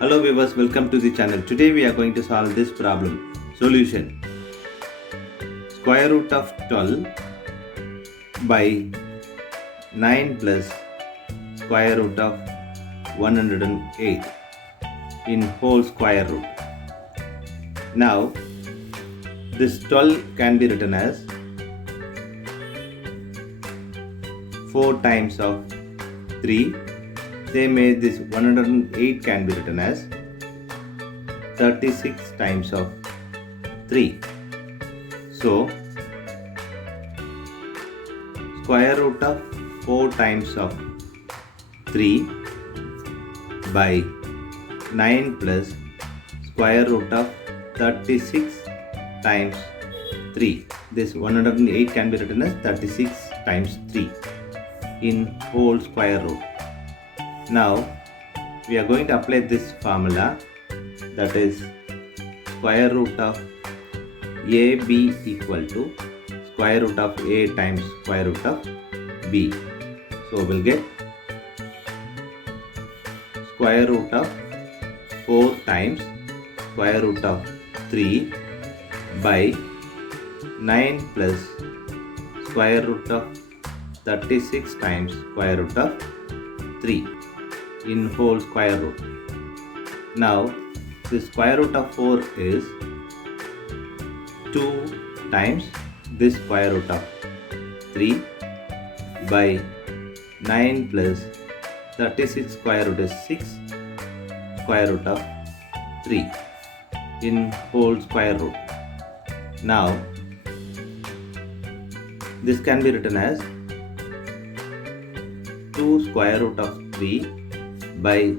Hello viewers, welcome to the channel. Today we are going to solve this problem. Solution: square root of 12 by 9 plus square root of 108 in whole square root. Now this 12 can be written as 4 times of 3. Same as this 108 can be written as 36 times of 3. So square root of 4 times of 3 by 9 plus square root of 36 times 3. This 108 can be written as 36 times 3 in whole square root. Now we are going to apply this formula, that is square root of AB equal to square root of A times square root of B. So we'll get square root of 4 times square root of 3 by 9 plus square root of 36 times square root of 3 in whole square root. Now the square root of 4 is 2 times this square root of 3 by 9 plus 36 square root is 6 square root of 3 in whole square root. Now this can be written as 2 square root of 3 by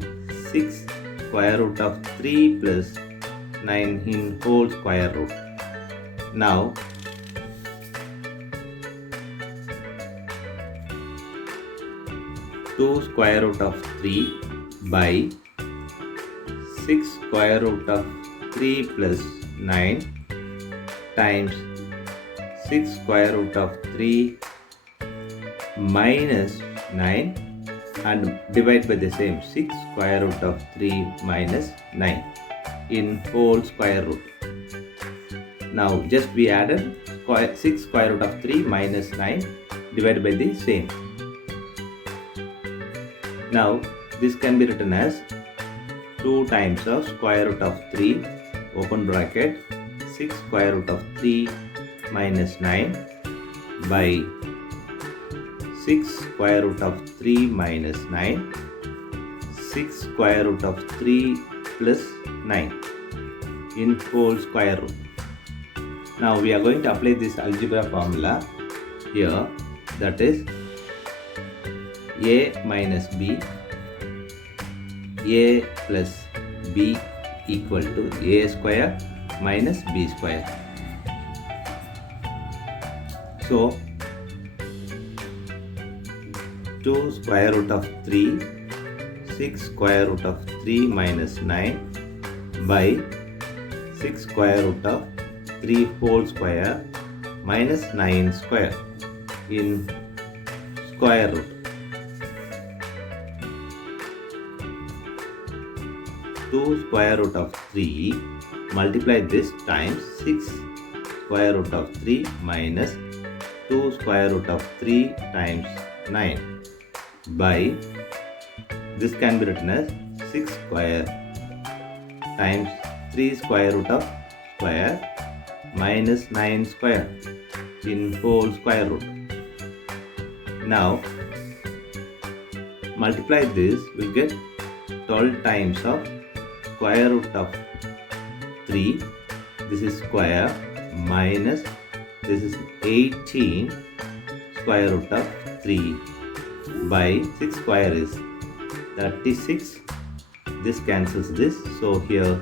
6 square root of 3 plus 9 in whole square root. Now two square root of 3 by 6 square root of 3 plus 9 times 6 square root of 3 minus 9 and divide by the same 6 square root of 3 minus 9 in whole square root. Now just we added 6 square root of 3 minus 9 divided by the same. Now this can be written as 2 times of square root of 3 open bracket 6 square root of 3 minus 9 by 6 square root of 3 minus 9 6 square root of 3 plus 9 in whole square root. Now we are going to apply this algebra formula here, that is A minus B, A plus B equal to A square minus B square. So 2 square root of 3 6 square root of 3 minus 9 by 6 square root of 3 whole square minus 9 square in square root. 2 square root of 3 multiply this times 6 square root of 3 minus 2 square root of 3 times 9 by this can be written as 6 square times 3 square root of square minus 9 square in whole square root. Now multiply this, we get 12 times of square root of 3, this is square, minus this is 18 square root of 3 by 6 square is 36, this cancels this, so here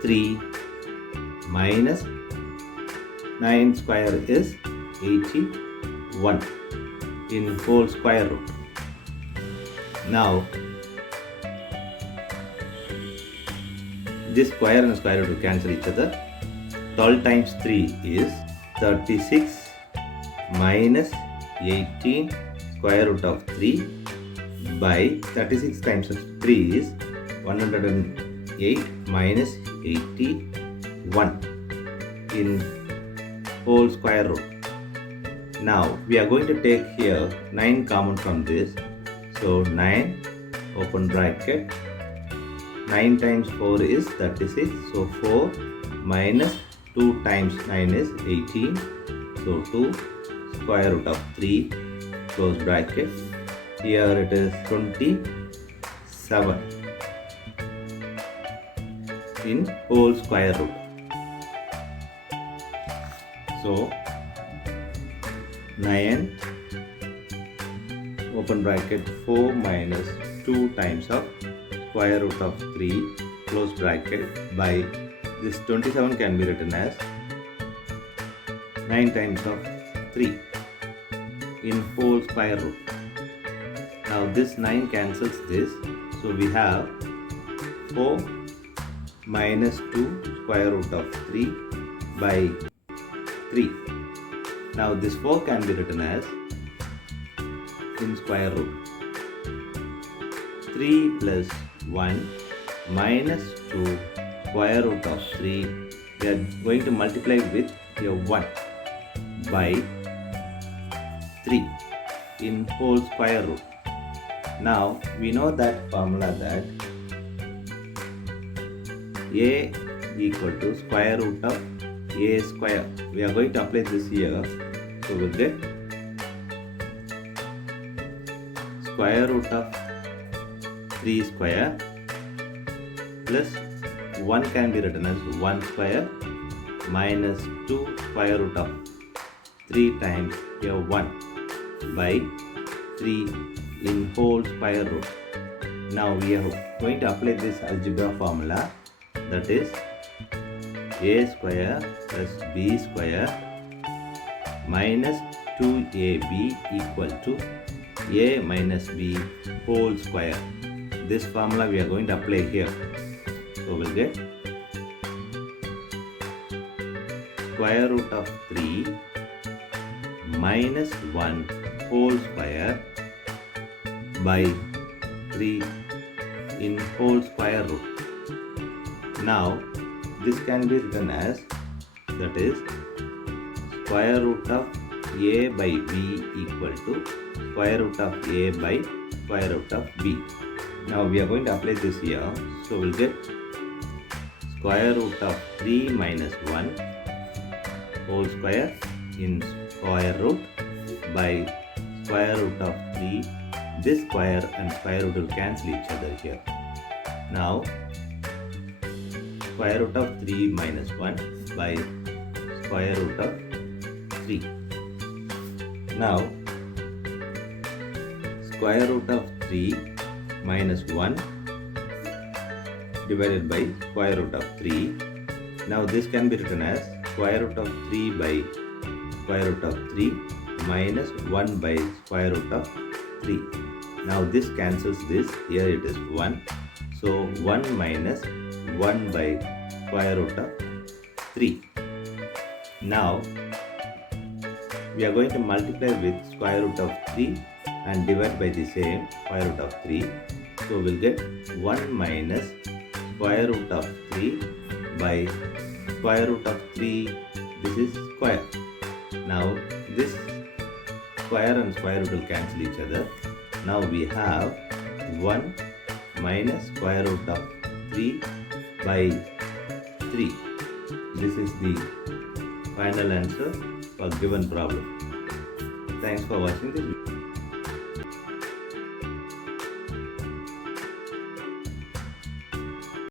3 minus 9 square is 81 in whole square root. Now this square and square root will cancel each other. 12 times 3 is 36 minus 18 square root of 3 by 36 times of 3 is 108 minus 81 in whole square root. Now we are going to take here 9 common from this. So 9 open bracket, 9 times 4 is 36. So 4 minus 2 times 9 is 18. So 2 square root of 3 close bracket. Here it is 27 in whole square root. So 9 open bracket 4 minus 2 times of square root of 3 close bracket by this 27 can be written as 9 times of 3 in whole square root. Now this 9 cancels this, so we have 4 minus 2 square root of 3 by 3. Now this 4 can be written as in square root. 3 plus 1 minus 2 square root of 3. We are going to multiply with your 1 by 3 in whole square root. Now we know that formula that a equal to square root of a square. We are going to apply this here. So we'll get square root of 3 square plus 1 can be written as 1 square minus 2 square root of 3 times here 1 by 3 in whole square root. Now we are going to apply this algebra formula, that is a square plus b square minus 2ab equal to a minus b whole square. This formula we are going to apply here. So we'll get square root of 3 minus 1 whole square by 3 in whole square root. Now this can be written as, that is square root of a by b equal to square root of a by square root of b. Now we are going to apply this here. So we'll get square root of 3 minus 1 whole square in square root by square root of 3. This square and square root will cancel each other here. Now square root of 3 minus 1 by square root of 3. Now square root of 3 minus 1 divided by square root of 3. Now this can be written as square root of 3 by square root of 3 minus 1 by square root of 3. Now this cancels this, here it is 1. So 1 minus 1 by square root of 3. Now we are going to multiply with square root of 3 and divide by the same square root of 3. So we'll get 1 minus square root of 3 by square root of 3. This is square. Now this square and square root will cancel each other. Now we have 1 minus square root of 3 by 3. This is the final answer for given problem. Thanks for watching this video.